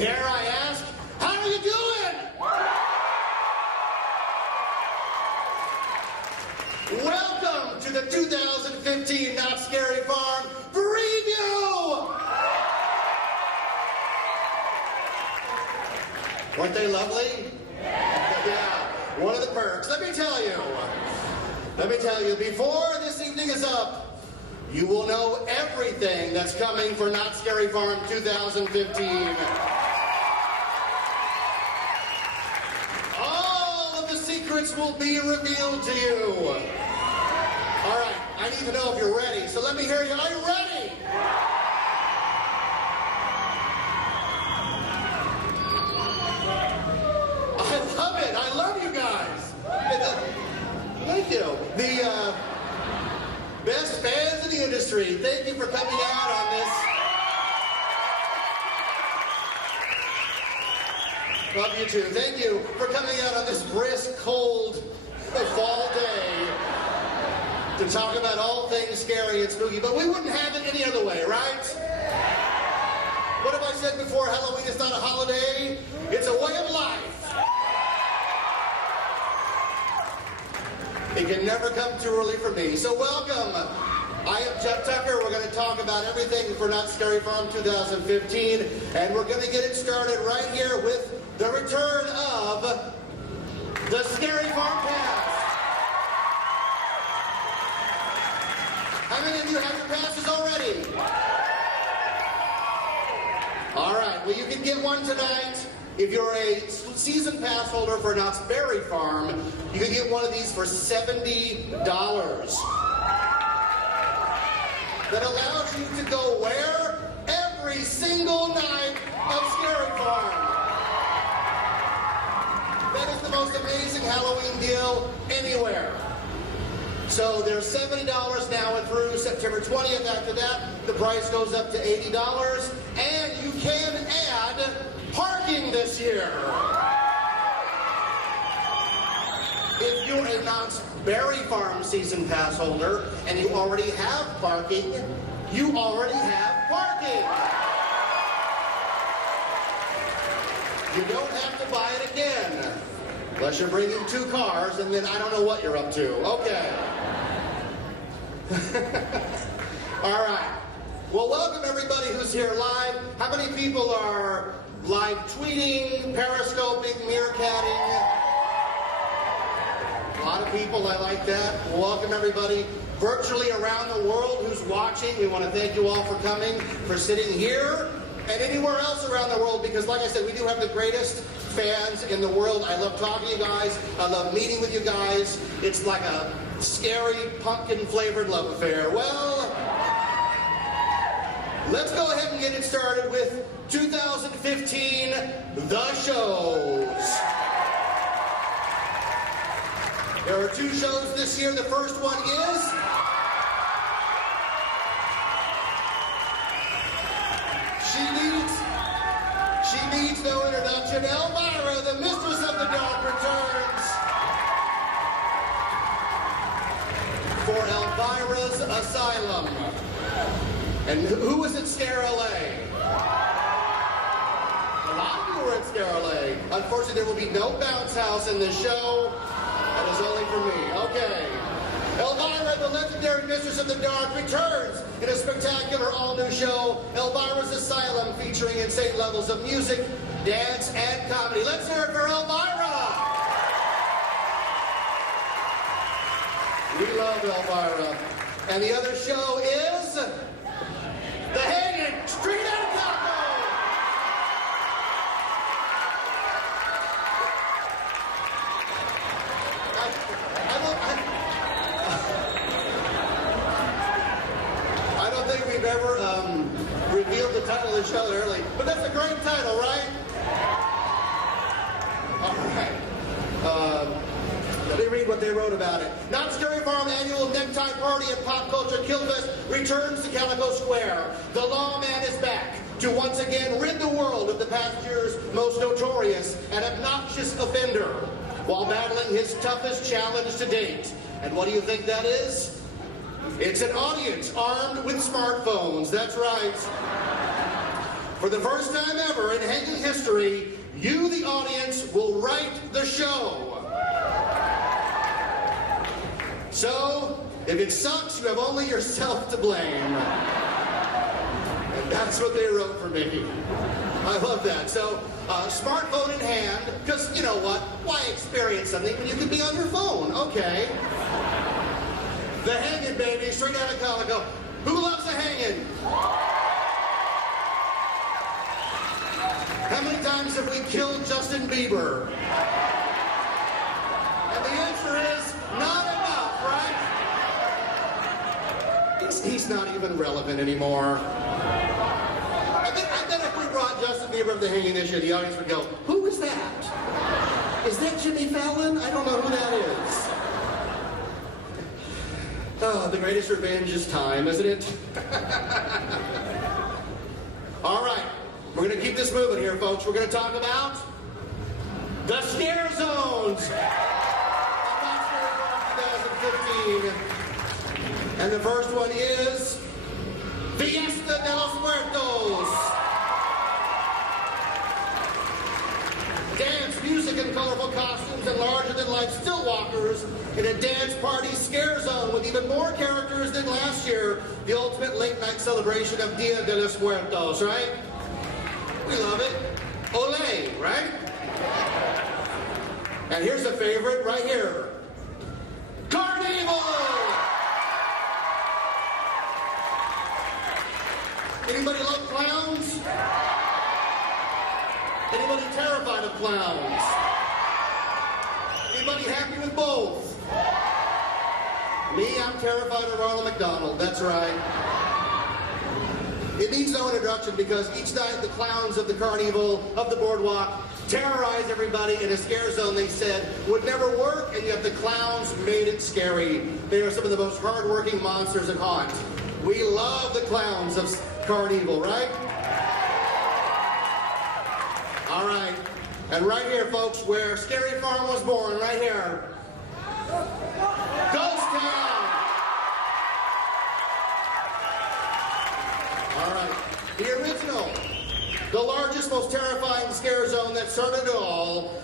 Dare I ask, how are you doing? Welcome to the 2015 Not Scary Farm Preview! Weren't they lovely? Yeah, one of the perks. Let me tell you, before this evening is up, you will know everything that's coming for Not Scary Farm 2015. All of the secrets will be revealed to you. All right, I need to know if you're ready, so let me hear you. Are you ready? I love it. I love you guys. Thank you. The best fans in the industry. Thank you for coming out on this. Love you too. Thank you for coming out on this brisk, cold fall day to talk about all things scary and spooky. But we wouldn't have it any other way, right? What have I said before? Halloween is not a holiday. It's a way of life. It can never come too early for me. So welcome. I am Jeff Tucker. We're going to talk about everything for Not Scary Farm 2015. And we're going to get it started right here with the return of the Scary Farm Pass. How many of you have your passes already? All right. Well, you can get one tonight. If you're a season pass holder for Knott's Berry Farm, you can get one of these for $70. That allows you to go where? Every single night of Scary Farm. That is the most amazing Halloween deal anywhere. So they're $70 now and through September 20th. After that, the price goes up to $80. And you can add parking this year. If you're a Knott's Berry Farm season pass holder and you already have parking, you already have parking. You don't have to buy it again. Unless you're bringing two cars, and then I don't know what you're up to. Okay. All right. Well, welcome everybody who's here live. How many people are live tweeting, periscoping, meerkatting? A lot of people, I like that. Welcome everybody virtually around the world who's watching. We want to thank you all for coming, for sitting here, and anywhere else around the world, because like I said, we do have the greatest fans in the world. I love talking to you guys. I love meeting with you guys. It's like a scary, pumpkin-flavored love affair. Well, let's go ahead and get it started with 2015 The Shows. There are two shows this year. The first one is She needs no introduction. Elvira, the Mistress of the Dark, returns for Elvira's Asylum. And who was at Scare LA? A lot of people were at Scare LA. Unfortunately, there will be no bounce house in this show. That is only for me. Okay. Elvira, the legendary Mistress of the Dark, returns in a spectacular all-new show, Elvira's Asylum, featuring insane levels of music, dance, and comedy. Let's hear it for Elvira! We love Elvira. And the other show is The Hanging Street and Taco! I don't think we've ever revealed the title of the show early, but that's a great title, right? All right. Let me read what they wrote about it. Not Scary Farm annual necktie party and pop culture killfest returns to Calico Square. The lawman is back to once again rid the world of the past year's most notorious and obnoxious offender, while battling his toughest challenge to date. And what do you think that is? It's an audience armed with smartphones. That's right. For the first time ever in hanging history, you, the audience, will write the show. So, if it sucks, you have only yourself to blame. And that's what they wrote for me. I love that. So, smartphone in hand, because you know what? Why experience something when you can be on your phone? Okay. The Hanging Baby, straight out of Calico. Who loves a hanging? How many times have we killed Justin Bieber? And the answer is not enough, right? He's not even relevant anymore. I bet if we brought Justin Bieber to the hanging this year, the audience would go, who is that? Is that Jimmy Fallon? I don't know who that is. Oh, the greatest revenge is time, isn't it? All right. We're going to keep this moving here, folks. We're going to talk about the scare zones. 2015. And the first one is Fiesta de los Muertos. Dance, music, and colorful costumes and larger-than-life still walkers in a dance party scare zone with even more characters than last year. The ultimate late-night celebration of Dia de los Muertos, right? We love it. Olé, right? And here's a favorite right here. Carnival! Anybody love clowns? Anybody terrified of clowns? Anybody happy with both? Me, I'm terrified of Ronald McDonald. That's right. It needs no introduction because each night the clowns of the carnival, of the boardwalk, terrorize everybody in a scare zone they said would never work, and yet the clowns made it scary. They are some of the most hard-working monsters in haunt. We love the clowns of Carnival, right? All right. And right here, folks, where Scary Farm was born, right here. Ghost Town! All right, the original, the largest, most terrifying scare zone that started it all.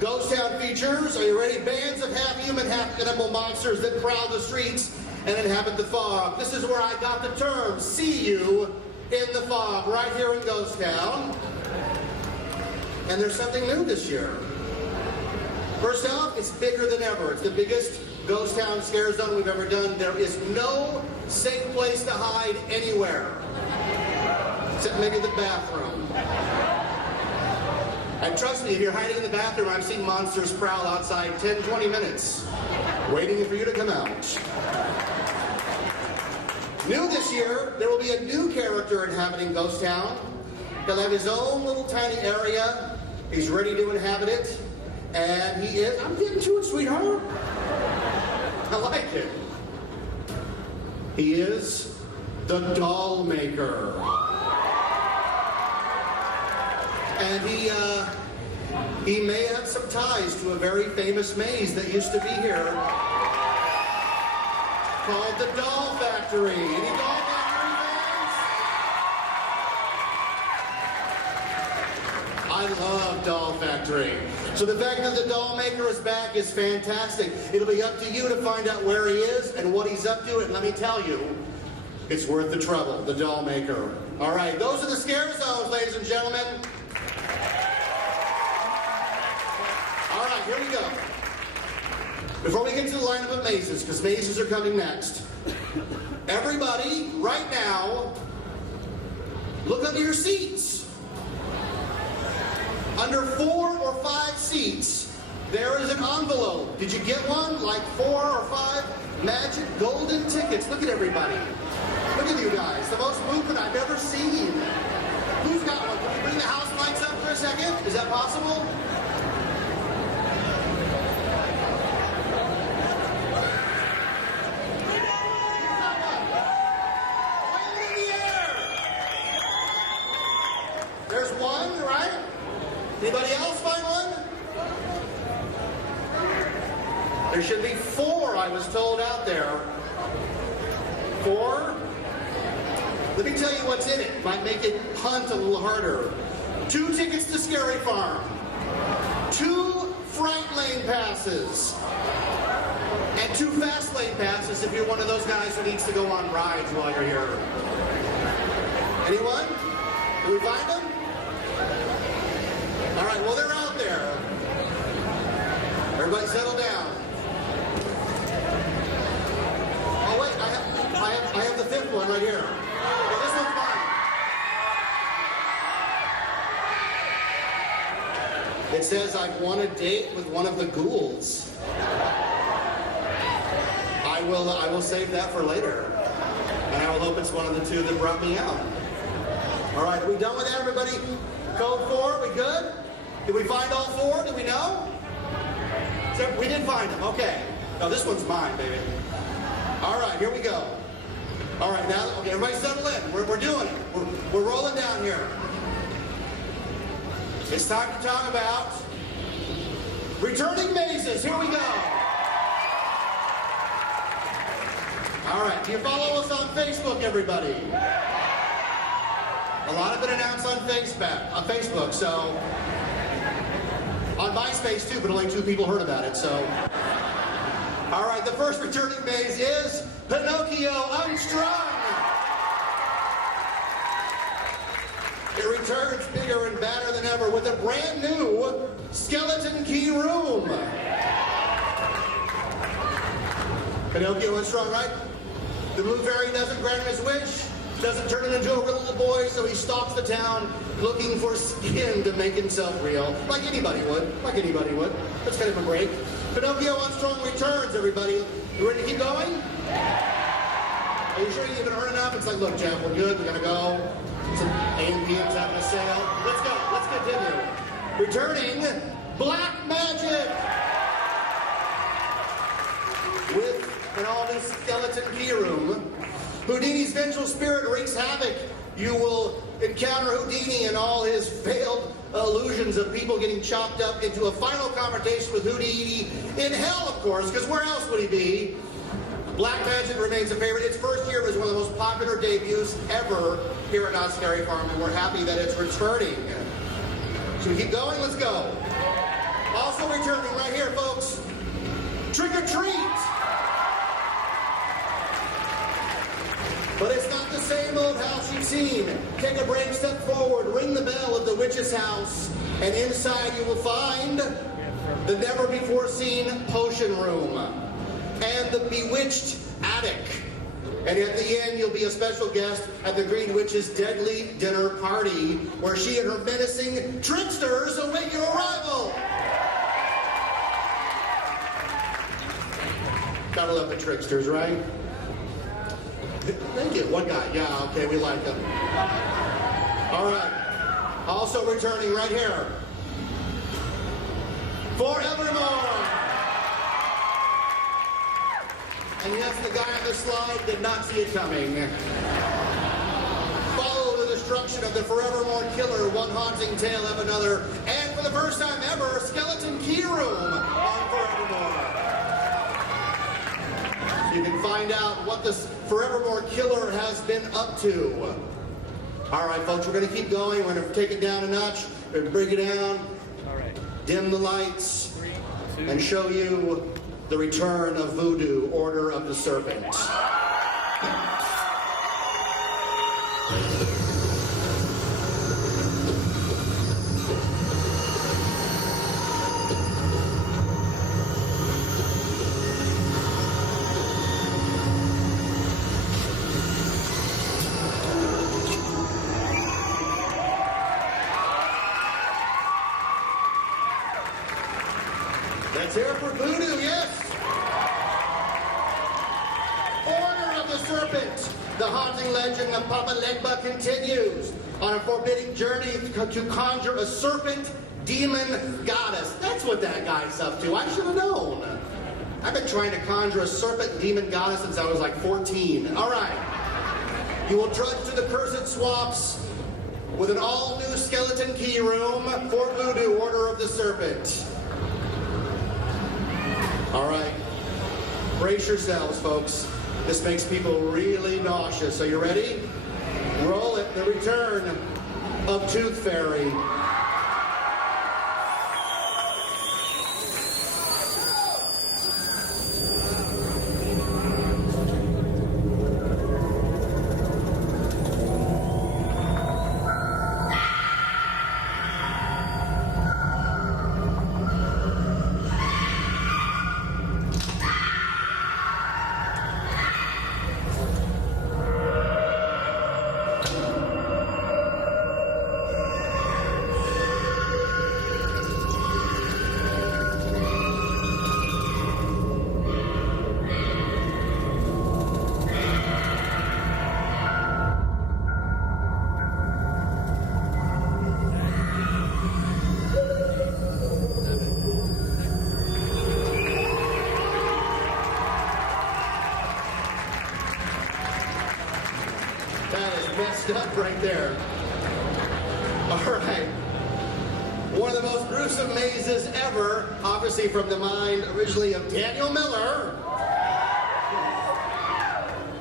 Ghost Town features, are you ready? Bands of half-human, half-animal monsters that prowl the streets and inhabit the fog. This is where I got the term, see you in the fog, right here in Ghost Town. And there's something new this year. First off, it's bigger than ever. It's the biggest Ghost Town scare zone we've ever done. There is no safe place to hide anywhere. Except maybe the bathroom. And trust me, if you're hiding in the bathroom, I've seen monsters prowl outside 10, 20 minutes, waiting for you to come out. New this year, there will be a new character inhabiting Ghost Town. He'll have his own little tiny area. He's ready to inhabit it. And he is, I'm getting to it, sweetheart. I like it. He is the doll maker. And he may have some ties to a very famous maze that used to be here called the Doll Factory. Any Doll Factory fans? I love Doll Factory. So the fact that the doll maker is back is fantastic. It'll be up to you to find out where he is and what he's up to, and let me tell you, it's worth the trouble, the doll maker. All right, those are the scare zones, ladies and gentlemen. All right, here we go. Before we get to the lineup of mazes, because mazes are coming next, everybody, right now, look under your seats. Under 4 or 5 seats, there is an envelope. Did you get one? Like 4 or 5 magic golden tickets. Look at everybody. Look at you guys. The most movement I've ever seen. Who's got one? Can we bring the house lights up for a second? Is that possible? There's one, right? Anybody else find one? There should be 4, I was told, out there. 4? Let me tell you what's in it. Might make it hunt a little harder. 2 tickets to Scary Farm. 2 Fright Lane passes. And 2 Fast Lane passes if you're one of those guys who needs to go on rides while you're here. Anyone? Did we find them? All right, well, they're out there. Everybody settle down. Oh, wait, I have the 5th one right here. Okay, this one's mine. It says, I've won a date with one of the ghouls. I will save that for later. And I will hope it's one of the 2 that brought me out. All right, are we done with that, everybody? Code 4, we good? Did we find all 4? Did we know? So we did find them, okay. No, this one's mine, baby. All right, here we go. All right, now, okay, everybody settle in. We're doing it. We're rolling down here. It's time to talk about returning mazes. Here we go. All right, do you follow us on Facebook, everybody? A lot have been announced on Facebook, so on MySpace too, but only 2 people heard about it, so. All right, the first returning maze is Pinocchio Unstrung. It returns bigger and badder than ever with a brand new skeleton key room. Pinocchio Unstrung, right? The blue fairy doesn't grant him his wish, doesn't turn him into a real little boy, so he stalks the town looking for skin to make himself real. Like anybody would. That's kind of a break. Pinocchio Unstrung returns, everybody. You ready to keep going? Are you sure you haven't heard enough? It's like, look, Jeff, we're good. We're going to go. Some A&P's having a sale. Let's go. Let's continue. Returning, Black Magic. With an all-new skeleton key room. Houdini's vengeful spirit wreaks havoc. You will encounter Houdini and all his failed illusions of people getting chopped up into a final confrontation with Houdini in hell, of course, because where else would he be? Black Magic remains a favorite. Its first year was one of the most popular debuts ever here at Knott Scary Farm, and we're happy that it's returning. Should we keep going? Let's go. Also returning right here, folks, Trick or Treat. But it's not the same old house you've seen. Take a brave step forward, ring the bell at the witch's house, and inside you will find the never-before-seen potion room and the bewitched attic. And at the end, you'll be a special guest at the Green Witch's deadly dinner party, where she and her menacing tricksters await your arrival. Gotta love the tricksters, right? Thank you. One guy. Yeah, okay, we like them. All right. Also returning right here. Forevermore. And yes, the guy on the slide did not see it coming. Follow the destruction of the Forevermore killer, one haunting tale of another, and for the first time ever, skeleton key room on Forevermore. You can find out what this Forevermore killer has been up to. All right, folks, we're going to keep going. We're going to take it down a notch. We're going to bring it down, dim the lights, and show you the return of Voodoo, Order of the Serpent. Let's hear it for Voodoo, yes! Order of the Serpent. The haunting legend of Papa Legba continues on a forbidding journey to conjure a serpent demon goddess. That's what that guy's up to. I should have known. I've been trying to conjure a serpent demon goddess since I was like 14. All right. You will trudge to the cursed swamps with an all-new skeleton key room for Voodoo, Order of the Serpent. All right, brace yourselves, folks. This makes people really nauseous. Are you ready? Roll it. The return of Tooth Fairy. Up right there. All right. One of the most gruesome mazes ever, obviously from the mind originally of Daniel Miller,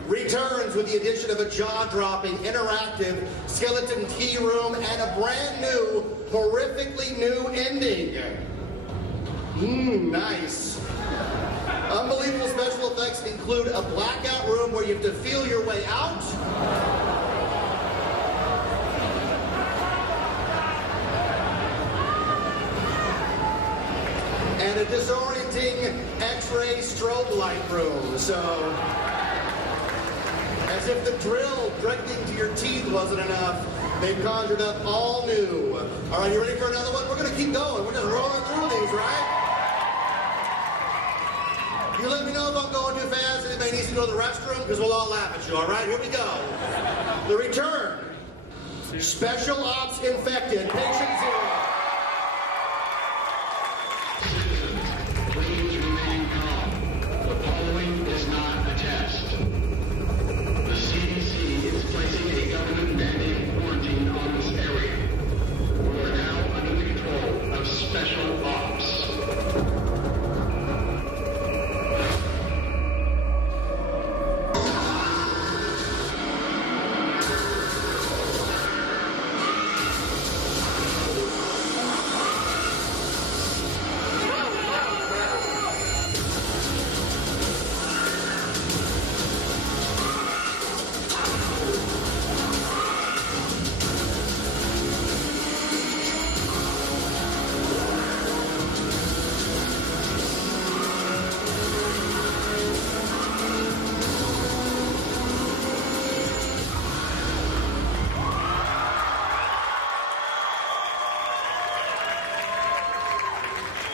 returns with the addition of a jaw-dropping, interactive skeleton key room and a brand new, horrifically new ending. Nice. Unbelievable special effects include a blackout room where you have to feel your way out. And a disorienting X-ray strobe light room. So, as if the drill directing to your teeth wasn't enough, they've conjured up all new. All right, you ready for another one? We're going to keep going. We're just rolling through these, right? You let me know if I'm going too fast. Anybody needs to go to the restroom, because we'll all laugh at you. All right, here we go. The return. Special Ops Infected, Patient Zero.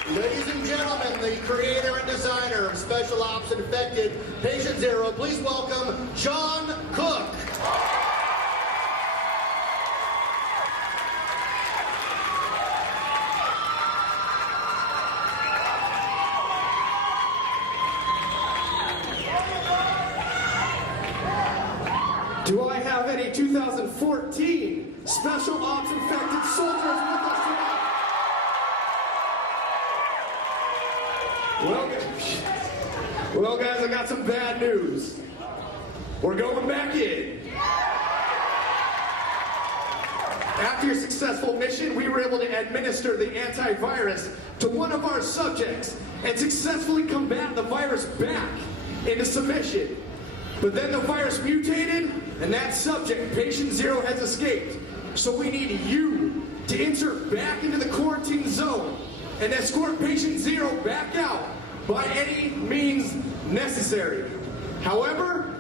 Ladies and gentlemen, the creator and designer of Special Ops Infected, Patient Zero, please welcome John Cook. Do I have any 2014 Special Ops Infected soldiers with us tonight? Well, guys, I got some bad news. We're going back in. After your successful mission, we were able to administer the antivirus to one of our subjects and successfully combat the virus back into submission. But then the virus mutated, and that subject, Patient Zero, has escaped. So we need you to insert back into the quarantine zone and escort Patient Zero back out by any means necessary. However,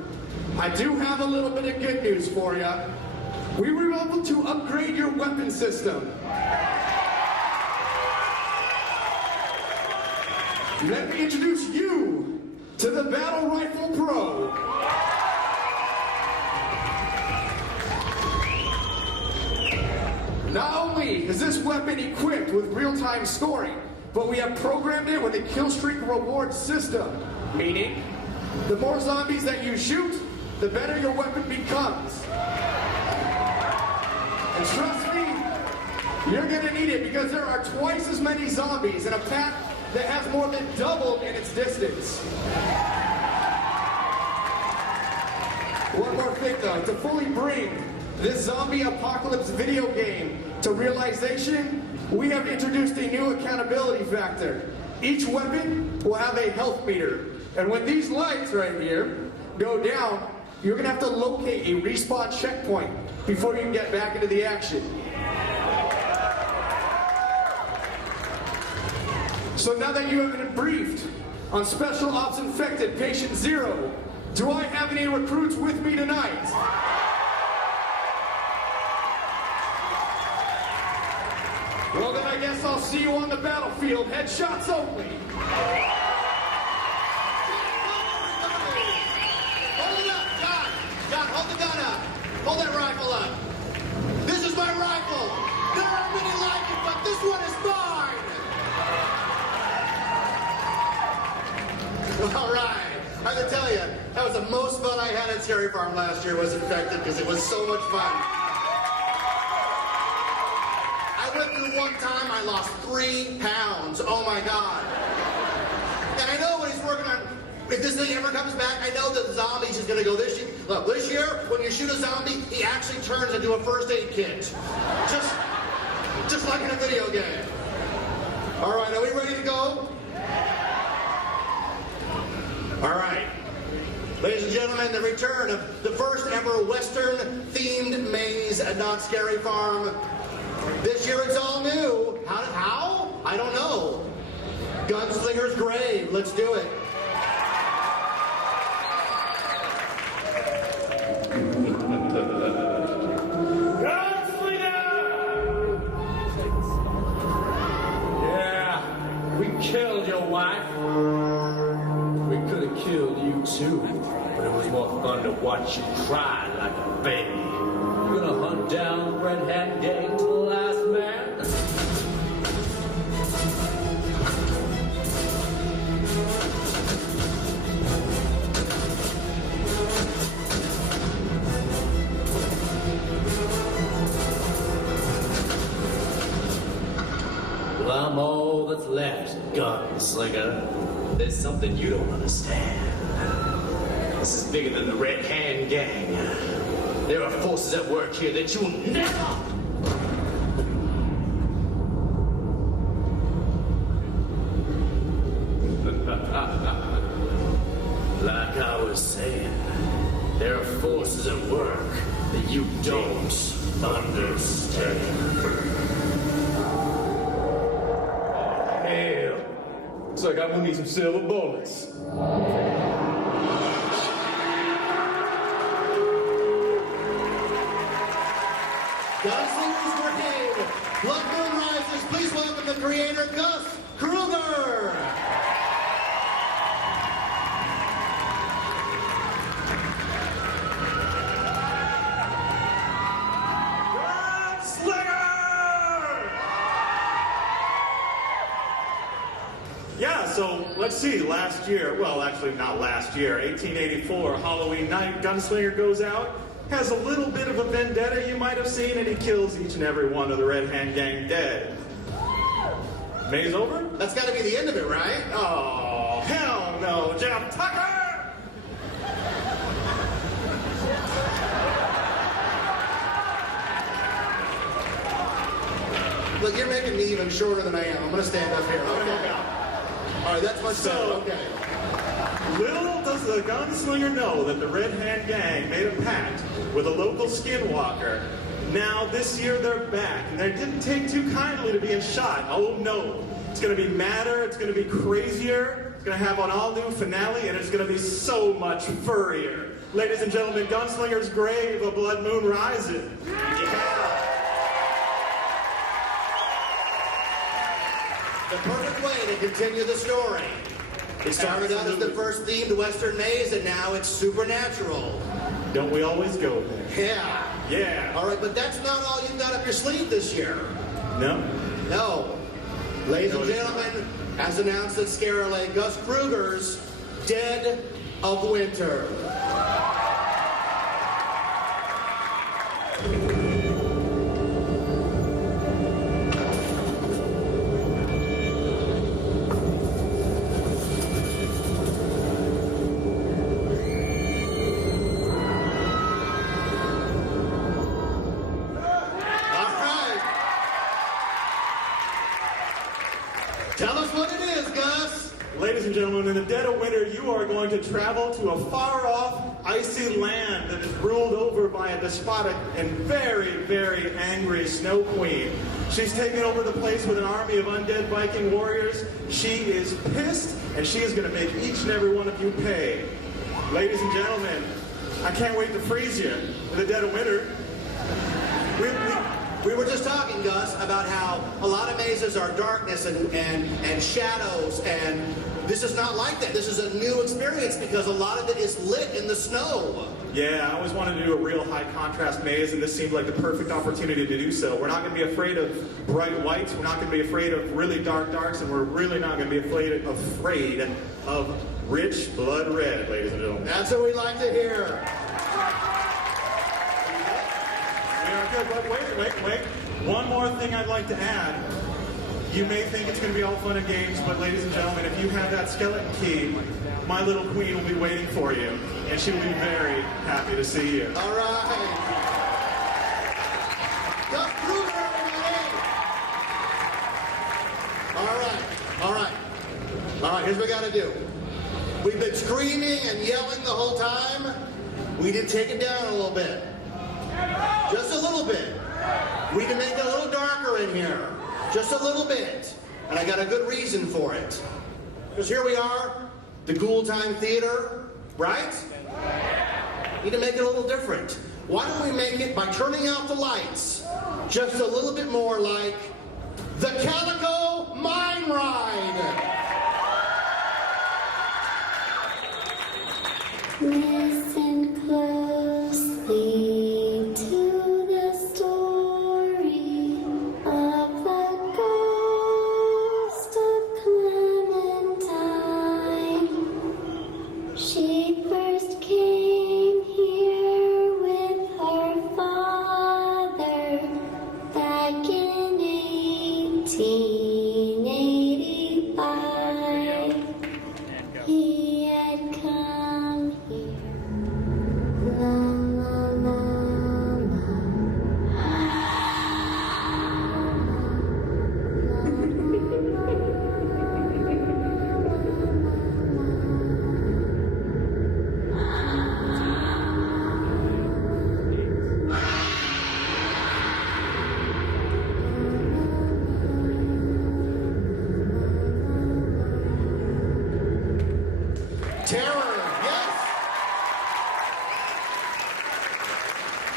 I do have a little bit of good news for you. We were able to upgrade your weapon system. Let me introduce you to the Battle Rifle Pro. Not only is this weapon equipped with real-time scoring, but we have programmed it with a kill streak reward system, meaning the more zombies that you shoot, the better your weapon becomes. And trust me, you're gonna need it because there are twice as many zombies in a pack that has more than doubled in its distance. One more thing though, to fully bring this zombie apocalypse video game to realization, we have introduced a new accountability factor. Each weapon will have a health meter. And when these lights right here go down, you're gonna have to locate a respawn checkpoint before you can get back into the action. So now that you have been briefed on Special Ops Infected Patient Zero, do I have any recruits with me tonight? Well then I guess I'll see you on the battlefield, headshots only. Hold it up, John! John, hold the gun up! Hold that rifle up! This is my rifle! There are many like it, but this one is mine! All right. I have to tell you, that was the most fun I had at Scary Farm last year was Infected because it was so much fun. I went through one time, I lost 3 pounds. Oh my God. And I know when he's working on, if this thing ever comes back, I know that zombies is going to go this year. Look, this year, when you shoot a zombie, he actually turns into a first aid kit. Just like in a video game. All right, are we ready to go? All right. Ladies and gentlemen, the return of the first ever Western-themed maze at Knott Scary Farm. This year it's all new. How? I don't know. Gunslinger's Grave. Let's do it. Yeah, we killed your wife. We could have killed you too, but it was more fun to watch you cry like a baby. We're gonna hunt down the Red Hat Gang to the last man. Well, I'm all that's left, gunslinger. There's something you don't understand. This is bigger than the Red Hand Gang. There are forces at work here that you'll never... Like I was saying, there are forces at work that you don't understand. Hell. Looks like I'm gonna need some silver bullets. Gunslinger's Brigade, Blood Moon Rises, please welcome the creator, Gus Kruger. Yeah, so let's see, last year, well, actually not last year, 1884, Halloween night, Gunslinger goes out, has a little bit of a vendetta you might have seen, and he kills each and every one of the Red Hand Gang dead. May's over? That's got to be the end of it, right? Oh, hell no, Jeff Tucker! Look, you're making me even shorter than I am. I'm going to stand up here. Okay. All right, that's much better. Okay. Little does the Gunslinger know that the Red Hand Gang made a pact with a local skinwalker. Now, this year they're back, and they didn't take too kindly to being shot. Oh no. It's going to be madder, it's going to be crazier, it's going to have an all-new finale, and it's going to be so much furrier. Ladies and gentlemen, Gunslinger's Grave, A Blood Moon Rises. Yeah. The perfect way to continue the story. It started out as the first themed Western maze, and now it's supernatural. Don't we always go there? Yeah. Yeah. All right, but that's not all you've got up your sleeve this year. No? No. Ladies and gentlemen, as announced at Scarelay, Gus Kruger's Dead of Winter. and gentlemen, in the dead of winter, you are going to travel to a far-off, icy land that is ruled over by a despotic and very, very angry Snow Queen. She's taken over the place with an army of undead Viking warriors. She is pissed, and she is going to make each and every one of you pay. Ladies and gentlemen, I can't wait to freeze you in the dead of winter. We were just talking, Gus, about how a lot of mazes are darkness and shadows, and this is not like that. This is a new experience because a lot of it is lit in the snow. Yeah, I always wanted to do a real high contrast maze, and this seemed like the perfect opportunity to do so. We're not going to be afraid of bright whites, we're not going to be afraid of really dark darks, and we're really not going to be afraid of rich blood red, ladies and gentlemen. That's what we like to hear. Good, but wait. One more thing I'd like to add. You may think it's going to be all fun and games, but ladies and gentlemen, if you have that skeleton key, my little queen will be waiting for you, and she will be very happy to see you. All right. Just prove it, everybody. All right, here's what we got to do. We've been screaming and yelling the whole time. We did take it down a little bit. Just a little bit. We can make it a little darker in here. Just a little bit. And I got a good reason for it. Because here we are, the Ghoul Time Theater, right? Need to make it a little different. Why don't we make it, by turning out the lights, just a little bit more like the Calico Mine Ride. Listen closely to the story of the ghost of Clementine. She first came here with her father back in 1885. He had come here. La la la Terror, yes!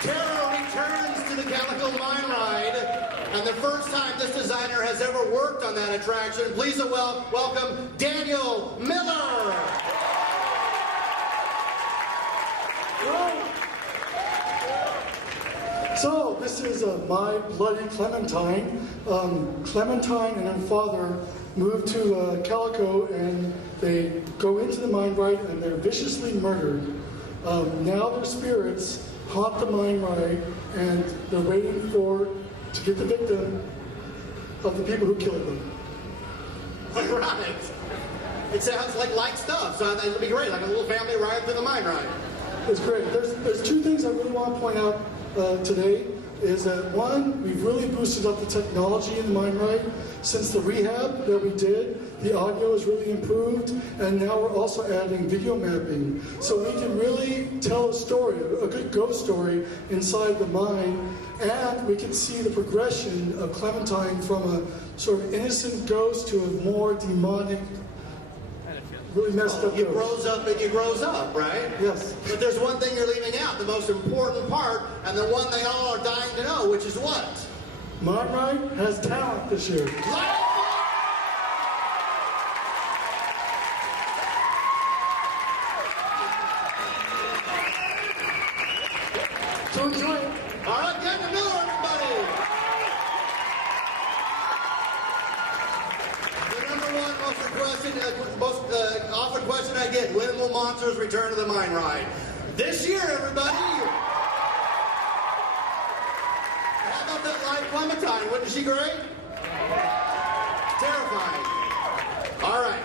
Terror returns to the Calico Mine Ride, and the first time this designer has ever worked on that attraction. Please welcome Daniel Miller! So, this is My Bloody Clementine. Clementine and her father moved to Calico, and they go into the mine ride and they're viciously murdered. Now their spirits haunt the mine ride, and they're waiting to get the victim of the people who killed them. Right. It sounds like light stuff, so it'll be great, like a little family ride through the mine ride. It's great. There's two things I really want to point out today. Is that one, we've really boosted up the technology in the mine ride. Since the rehab that we did, the audio is really improved, and now we're also adding video mapping. So we can really tell a story, a good ghost story inside the mine, and we can see the progression of Clementine from a sort of innocent ghost to a more demonic, really messed up You ghost. grows up and you grows up, right? Yes. But there's one thing you're leaving out, the most important part, and the one they all are dying to know, which is what? Mine ride has talent this year. So enjoy it. All right, get the Miller, everybody! The number one most often question I get, when will monsters return to the mine ride? This year, everybody! How about that live Clementine? Wasn't she great? Terrifying. All right.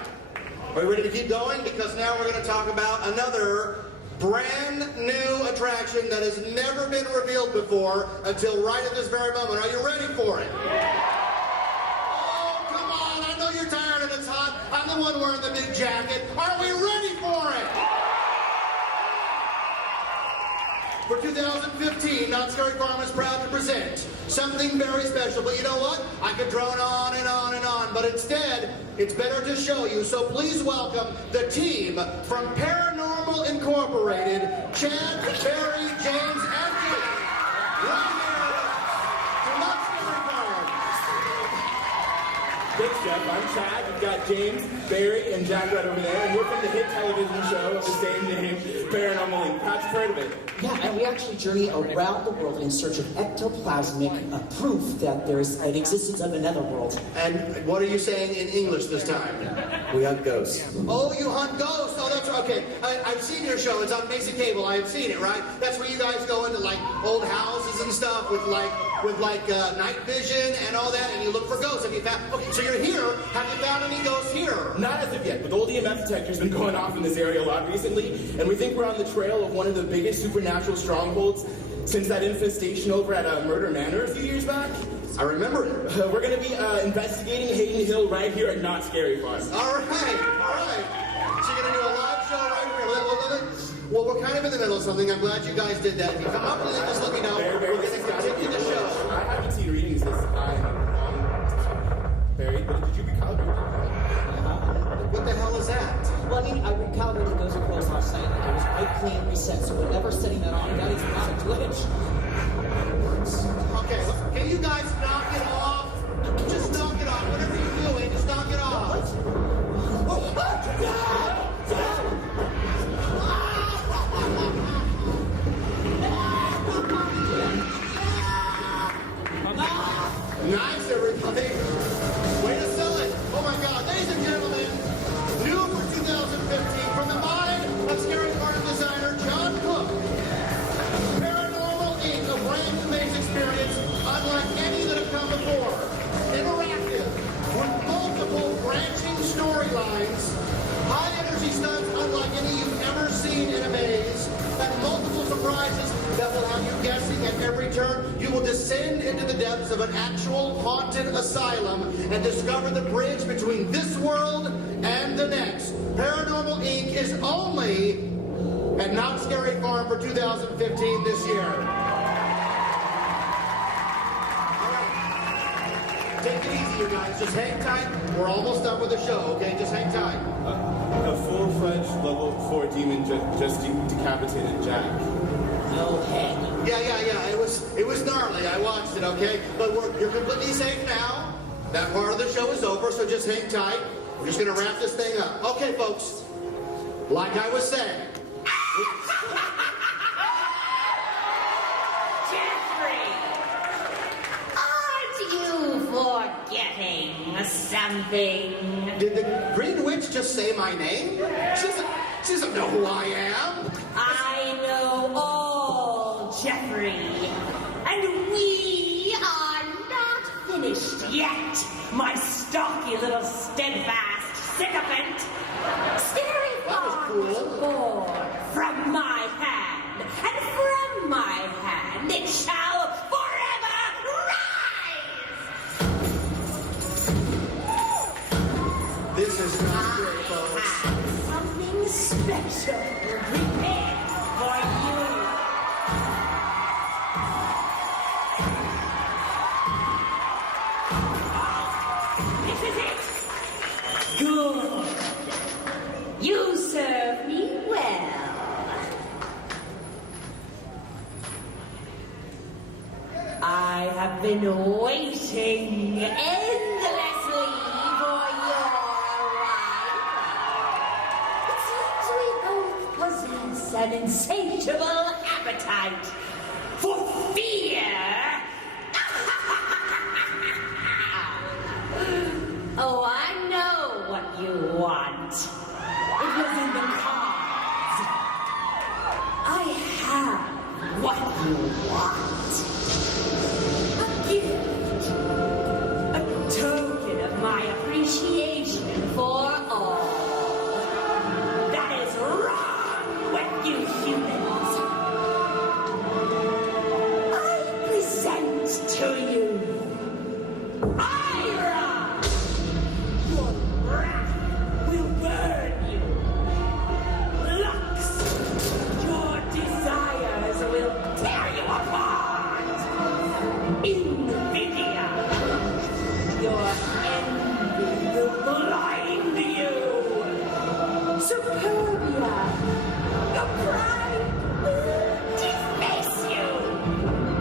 Are we ready to keep going? Because now we're going to talk about another brand new attraction that has never been revealed before until right at this very moment. Are you ready for it? Oh, come on. I I know you're tired and it's hot. I'm the one wearing the big jacket. Are we ready for it? For 2015, Not Scary Farm is proud to present something very special. But you know what? I could drone on and on and on, but instead, it's better to show you. So please welcome the team from Paranormal Incorporated, Chad, Barry, James, and Jack. Right here to Not Scary Farm. Thanks, Jeff. I'm Chad. We've got James, Barry, and Jack right over there. And we're from the hit television show of the same name, Paranormal Inc. Perhaps you've heard of it. Yeah, and we actually journey around the world in search of ectoplasmic proof that there's an existence of another world. And what are you saying in English this time? We hunt ghosts. Oh, you hunt ghosts. Oh, that's right. Okay, I've seen your show. It's on basic cable. I've seen it, right? That's where you guys go into like old houses and stuff with night vision and all that, and you look for ghosts. Have you found? Okay, so you're here. Have you found any ghosts here? Not as of yet, but the old EMF detector's been going off in this area a lot recently, and we think we're on the trail of one of the biggest supernatural strongholds since that infestation over at Murder Manor a few years back. I remember it. We're going to be investigating Hayden Hill right here at Not Scary Farm. All right. So you're gonna do a live show right here. Well, we're kind of in the middle of something. I'm glad you guys did that. If you come up with anything, just let me know. We're gonna continue the show. I haven't seen readings this time. Barry, did you recalibrate? What the hell is that? Well, I mean, I recalibrated those clothes last night, and it was quite clean reset, so whatever setting that on, that is not a glitch. Okay, can you guys knock it off? Just knock it off. Whatever you're doing, just knock it off. Nice, everybody. Way to sell it. Oh my God, ladies and gentlemen, new for 2015 from the mind of Scary Farm designer John Cook. Paranormal Inc., a brand new maze experience unlike any that have come before. Interactive, with multiple branching storylines, high energy stunts unlike any you've ever seen in a maze, and multiple surprises that will have you guessing at every turn. You will descend into the depths of an actual haunted asylum and discover the bridge between this world and the next. Paranormal Inc. is only at Not Scary Farm for 2015 this year. All right. Take it easy, you guys. Just hang tight. We're almost done with the show, okay? Just hang tight. A full-fledged level 4 demon just decapitated Jack. No head. Yeah. It was gnarly. I watched it, okay? But you're completely safe now. That part of the show is over, so just hang tight. We're just gonna wrap this thing up. Okay, folks. Like I was saying. Jeffrey! Aren't you forgetting something? Did the Green Witch just say my name? She doesn't know who I am. I know all, Jeffrey. And we are not finished yet, my stocky little steadfast sycophant. Scary That was Farm cool. was born from my hand, and from my hand it shall forever rise. This is not great, folks. Something special prepared for you. This is it. Good. You serve me well. I have been waiting endlessly for your arrival. It seems we both possess an insatiable appetite for fear. Oh, I know what you want. It was in the cards. I have what you want. A gift. A token of my appreciation for all. That is wrong with you humans. I present to you Ira! Thank